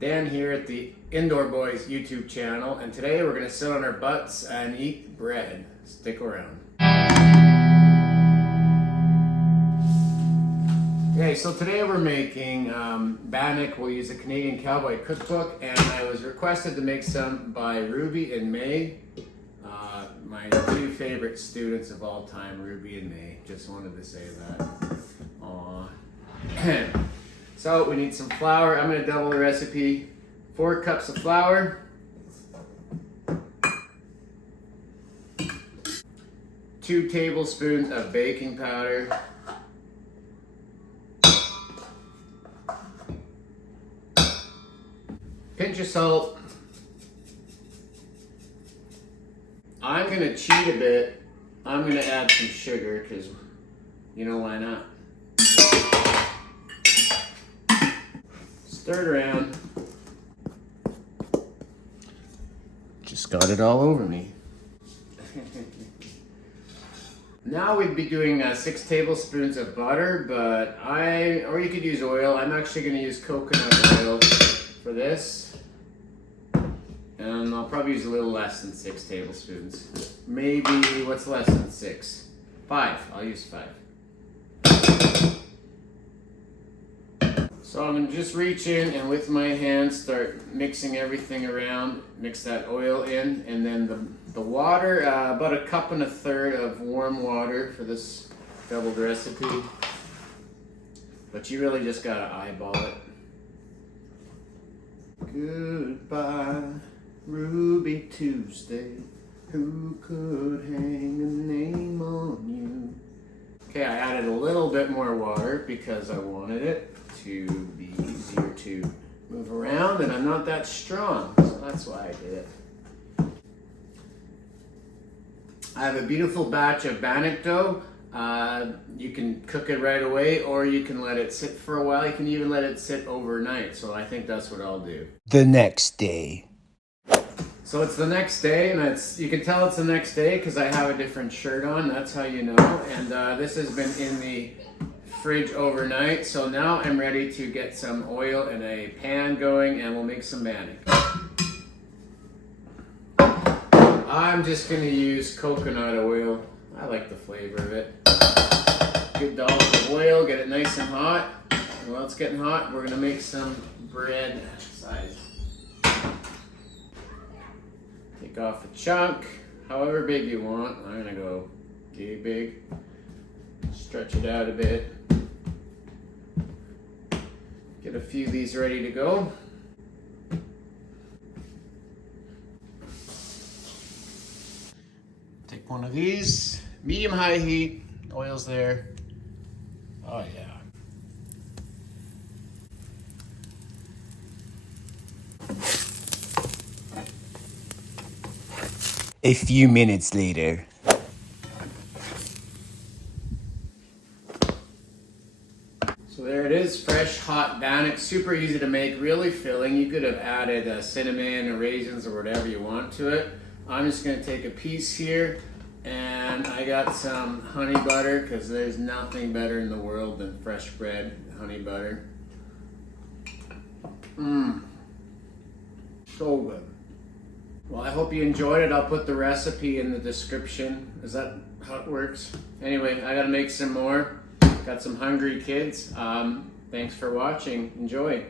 Dan here at the Indoor Boys YouTube channel, and today we're going to sit on our butts and eat bread. Stick around. Okay, so today we're making Bannock. We'll use a Canadian Cowboy cookbook, and I was requested to make some by Ruby and May, my two favorite students of all time, Ruby and May. Just wanted to say that. Aww. So we need some flour. I'm going to double the recipe. 4 cups of flour, 2 tablespoons of baking powder, pinch of salt. I'm going to cheat a bit. I'm going to add some sugar because, you know, why not? Stir it around. Just got it all over me. Now we'd be doing 6 tablespoons of butter, but or you could use oil. I'm actually going to use coconut oil for this. And I'll probably use a little less than 6 tablespoons. Maybe, what's less than 6? 5. I'll use 5. So I'm going to just reach in and with my hands start mixing everything around, mix that oil in, and then the water, about 1.3 cups of warm water for this doubled recipe. But you really just got to eyeball it. Goodbye, Ruby Tuesday, who could hang a name on you? Okay, I added a little bit more water because I wanted it to be easier to move around, and I'm not that strong, so that's why I did it. I have a beautiful batch of Bannock dough. You can cook it right away, or you can let it sit for a while. You can even let it sit overnight, so I think that's what I'll do. The next day. So it's the next day, and you can tell it's the next day because I have a different shirt on. That's how you know. And this has been in the fridge overnight, so now I'm ready to get some oil in a pan going, and we'll make some Bannock. I'm just going to use coconut oil. I like the flavor of it. Good dollop of oil, get it nice and hot. And while it's getting hot, we're going to make some bread size. Take off a chunk, however big you want. I'm going to go big. Stretch it out a bit. Get a few of these ready to go. Take one of these, medium-high heat, oil's there. Oh yeah. A few minutes later. So there it is, fresh, hot Bannock, super easy to make, really filling. You could have added cinnamon or raisins or whatever you want to it. I'm just going to take a piece here, and I got some honey butter because there's nothing better in the world than fresh bread, honey butter. So good. Well, I hope you enjoyed it. I'll put the recipe in the description. Is that how it works? Anyway, I got to make some more. Got some hungry kids. Thanks for watching. Enjoy.